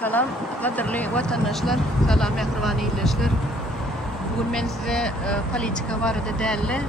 Salam, qadrli vatandaşlar, salam mehribani izleyiciler. Bugün ben size politika barada değerli,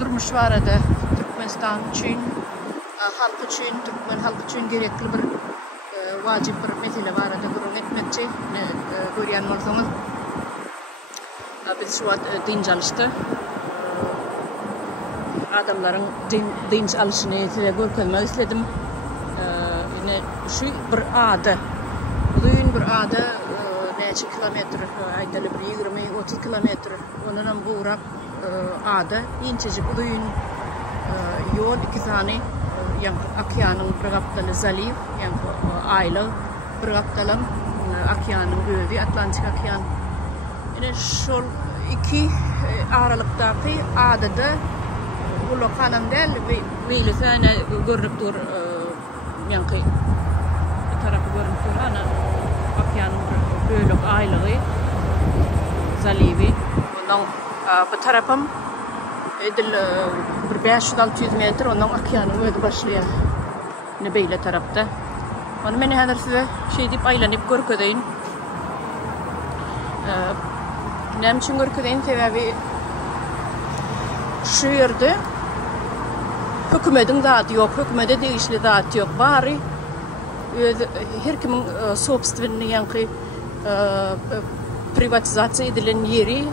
durmuş barada Türkmenistan için, halk için, Türkmen halkı için gerekli bir vacip bir mesele barada gurur etmekçi. Görüyen olsanız, biz şu an dinç alıştı. Adamların dinç alışını size görkezmek istedim. Yine şu bir adı. Bugün bir adı neçe kilometre, aydalı bir 20-30 kilometre. Ondan bu uğrak adı. İncecik bugün yol iki tane yang Akyanın bir kaptalı Zaliv, yang Ayla bir kaptalı Akyanın göğü, Atlantik Akyan. Yine şu iki aralıktaki adıda bu lokanım değil, böyle sana görünüp dur yankı tarafı görünüp dur. Ana Akyanın böyle aylığı Zalivi. Ondan bu tarafım edil bir 500-600 metre ondan Akyanın ödü başlıyor. Ne böyle tarafta. Onu ben hemen size şey deyip aylanıp görkedeyin. Ne için görkedeyin sebebi şu yerde hükümetin dağıtı yok, hükümete değişli dağıtı yok. Bari her kimin sobstvenini yankı privatizasyon edilen yeri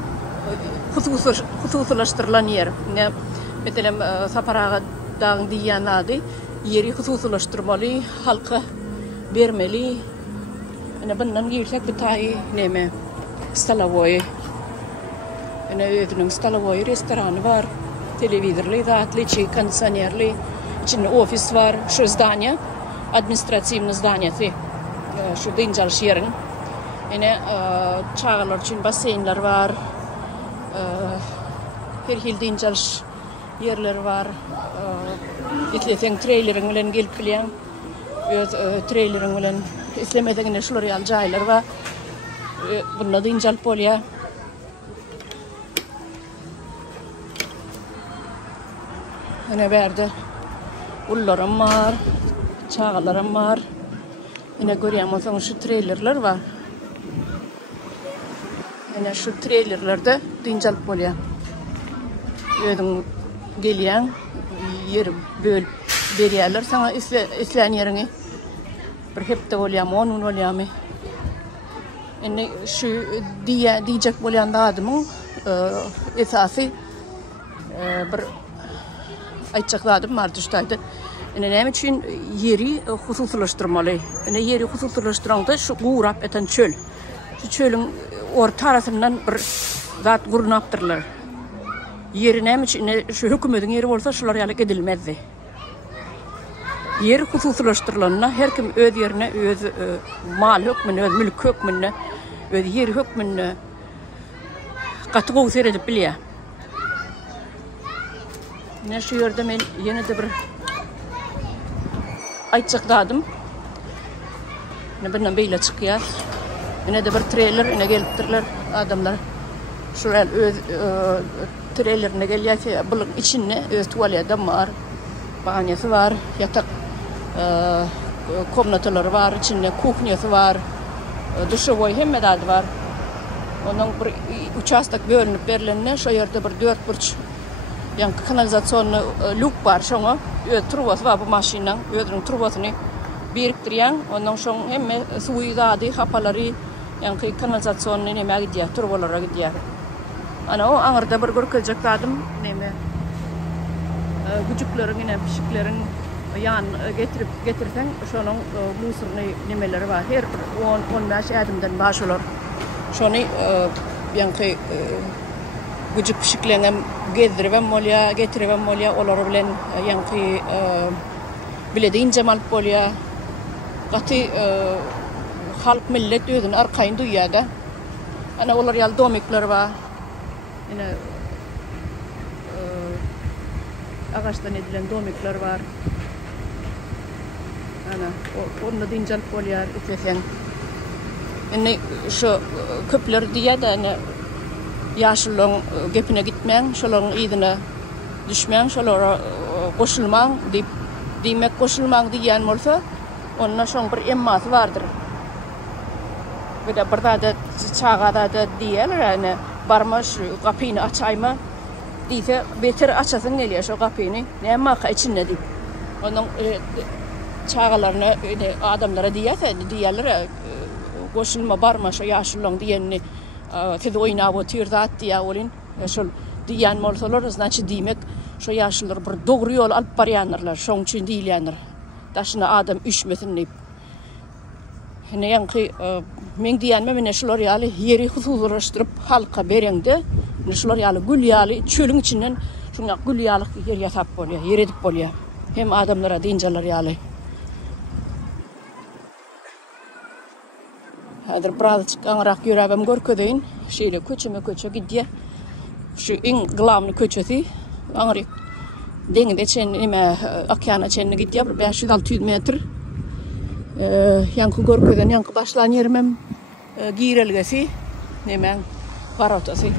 hususlaştırılan yer. Mesela Saparağa dağın diyen adı yeri hususlaştırmalı, halka vermeli. Bundan girsek bir tahi neme Stalovoy. Ödünün Stalovoy restoranı var. Televizorlu, dağıtlı, kondisionerli, içinde ofis var, şu zdanya, administrativni zdanyası, şu dinçalış yerin. Yine çağlar için basenler var, her hil dinçalış yerler var. İtleten trailerin ulan gelip bilen, trailerin ulan istemediğine şuraya alacaklar var. Bunda dinçal polya. Yine verdi. Ullarım var, çağlarım var. Yine görüyorsunuz şu trailerler var. Yine şu trailerlerde dinçal polya. Yedin geliyen yer böl veriyorlar. Sana isleyen yerini bir hep de olayam, onun olayam. Yine şu diyecek olayan da adımın esası bir ayçakladım martuştaydı. Ne için yeri hususlaştırmalı. Yeri hususlaştıranda şu uğrap eten çöl. Şu çölün orta arasından bir zat gurunaptırlar. Yeri ne için şu hükümetin yeri olsa şular yalık edilmezdi. Yeri hususlaştırılanına her kim öz yerine öz mal hükmünü, öz mülk hükmünü, öz yeri hükmünü katığı seyredip biliyor. Ne şu yerde ben yine de bir ayçakladım. Ne bundan böyle çıkıyor. Yine de bir trailer yine geliptirler adamlar. Şuraya trailerine geliyor ki bunun içinde tuvaleti var, banyası var, yatak komnataları var, içinde kuchnyası var, duşevoy hem medad var. Onun bir uçastak bölünüp verilenine şu yerde bir 4 burç yang kanalizasyon luk var şoňa trubası var bu maşinanyň ödürüň trubasyny biriktirýän ondan soň hemme suwy zady hapalary yang kanalizasyonyny näme gidýär trubalara gidýär. Ana o aňyrda bir görkezjek zadym näme güjüklerin näme pişiklerin yan getirsen şonuň musurny nemeleri var. Her 10-15 adımdan başlar. Şonu yang gücük pişiklenem gezdiribem bolya, getiribem bolya, olar bilen yankı bilediğin cemal bolya. Gatı halk millet özünü arkayın duyýada. Ana olar yal domikler var. Yine ağaçtan edilen domikler var. Ana onda dinçal bolya itlesen. Yani şu köpler diýär yaşlıların gepine gitmeyen, şoların iyidine düşmeyen, şolara koşulman, demek koşulman diyen olsa, onunla şoň bir emması vardır. Bir de burada da çağada da diyorlar yani barmış kapıyı açayma diye beter açasın geliyor şu kapıyı ne ama içinde değil. Onun çağalarına adamlara diyorlar koşulma barma şu yaşlıların diyenini tedi oynayıp oturdu diye olin şu diyen molsalar znači demek şu yaşlılar bir doğru yol alıp barayanlar şoň üçin diýilýändir. Daşyna adam üşmesin diýip. Hene ýanky men diýänme mene şular ýaly ýeri hususlaşdyryp halka bereňde, şular ýaly gül ýaly çölüň içinden şuňa gül ýalyk yer ýasap bolýar, yer edip bolýar. Hem adamlara diýinjeler ýaly. Hadir birazçyk aňrak ýöräbem görkedeýin, şeýle köçe gidýär. Şu iň glavny köçesi aňryk deňde çen nime okeana çenine gidýär 500-600 metr. Ýanky görkeden ýanky başlan ýerimem giýrelgesi nime baratosy.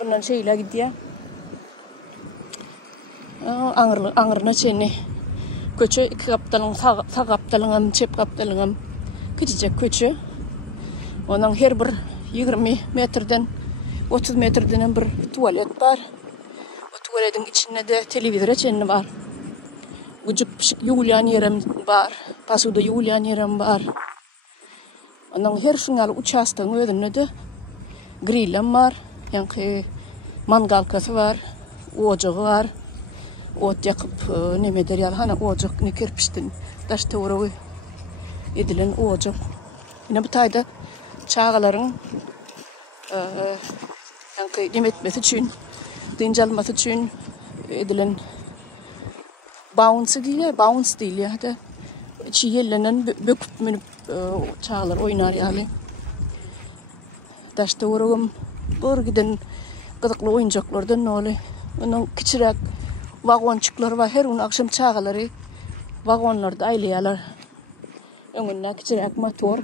Bundan şeýle gidýär. Aňryna çenine köçe iki kaptalyň sağ kaptalyňam, çep kaptalyňam küçücek köçe. Onuň her bir 20 metrden 30 metreden bir tuvalet var. O tuvaletin içinde de televizor çenini var. Gücük pişik yuğulayan yerim var. Pasuda yuğulayan yerim var. Onun her şungalı uçastığın ödünü de grillim var. Yani mangalkası var. Ocağı var. Ot yakıp ne materyal hana ocak ne kirpiştin. Taş tavırı edilen ocak. Yine bu tayda çağaların yani demetmesi için, dencelmesi için edilen bounce değil ya da çiğlenen büküp menüp çağlar oynar yani. Daşta uğrağım bir giden gıdıklı oyuncaklardan ne oluyor? Onun küçük vagonçuklar var her gün akşam çağları vagonlarda aylayalar. Önüne küçük motor.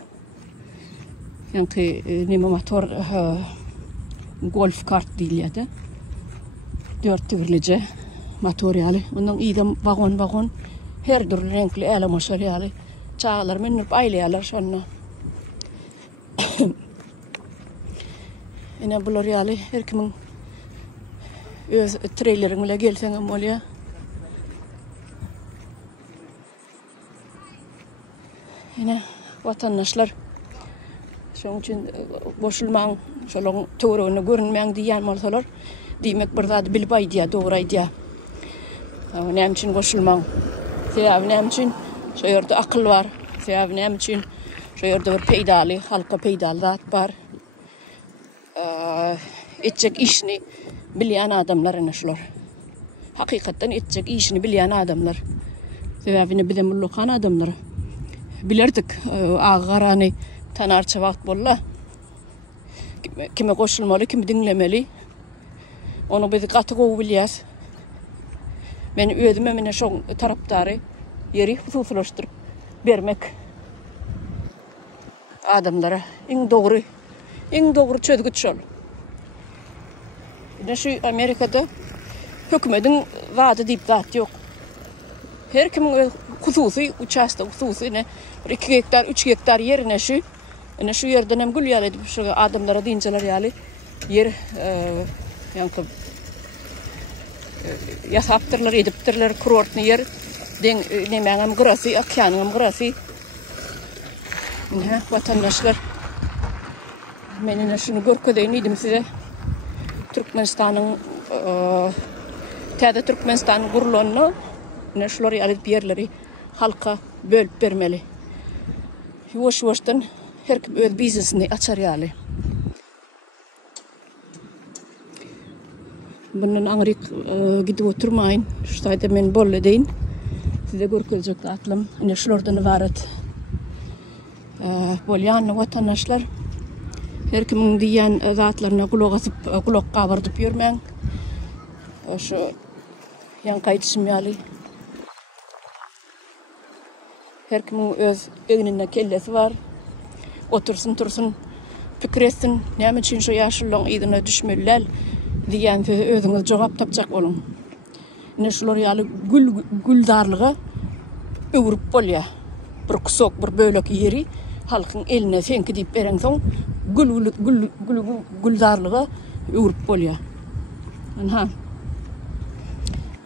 Yani neme motor golf kart değil ya da 4 tüvrlece motor yani. Onun iyide vagon her türlü renkli elemanlar yani. Çağlar menüp aylayalar şonuna. Yine bular yani her kimin öz trailerimle gelsen bolýar. Yine vatandaşlar şoň üçin boşulmaň, şolaryň töweregine görünmeň diýen bolsalar, diýmek bir zat bilip aýdýar, dogry aýdýar. Näme üçin boşulmaň? Sebäbi näme üçin? Şo ýerde akyl bar. Sebäbi näme üçin? Şo ýerde bir peýdaly, halka peýdaly zat bar. Etjek işini bilýän adamlar ana şular. Hakykatdan etjek işini bilýän adamlar. Sebäbini bilen bolýan adamlar. Bilerdik ağarany tanarça wagt bolla. Kime goşulmaly, kimi dinlemeli. Onu biz gaty gowy bilýäs. Men özüme mene şoň tarapdary ýeri hususlaşdyryp bermek adamlara iň dogry çözgüç şol. Şu Amerikada hökümetiň wady diýip zat ýok. Her kimin hususy uçasta hususy ne 2 hektar 3 hektar yerine şu yerden hem gül ýaly şu adamlara diýinjeler ýaly yer ýanky ýasapdyrlar edipdirler kurortny yer den nemäňem gyrasy okeanyň gyrasy. Ne vatandaşlar men şunu görkedeýin idim size. Türkmenistanyň täze Türkmenistanyň gurulanyny ne şular ýaly ýerleri halka bölüp bermeli. Ýoş-ýoşdan her kim öz biznesini açar ýaly. Bundan aňryk gidip oturmaýyn. Şu taýda men bolla deýin. Size görkezjek atlym ine şulardan ibaret. Bolýan vatandaşlar her kimin diýen zatlaryna kulak asyp kulak gabardyp ýörmäň. Şu ýanky aýtışym ýaly. Her kimin öz öňünde kellesi var. Otursun, pikretsin, näme üçin şu ýaşlyň ýygyna düşmeliler diýen özüňiz jogap tapjak bolun. Ne şular ýaly güldarlyga öwrüp bolýar. Bir kusok, bir bölek ýeri halkın eline senki deyip beren soň güldarlyga ýurup bolýar. Aha.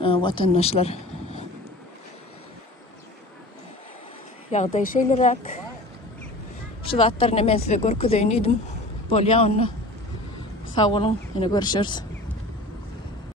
Vatandaşlar ýagdaý şeýleräk. Şu zatlaryny men size görkezýän idim. Bolýar onda. Sag bolun, ýene görüşürüz.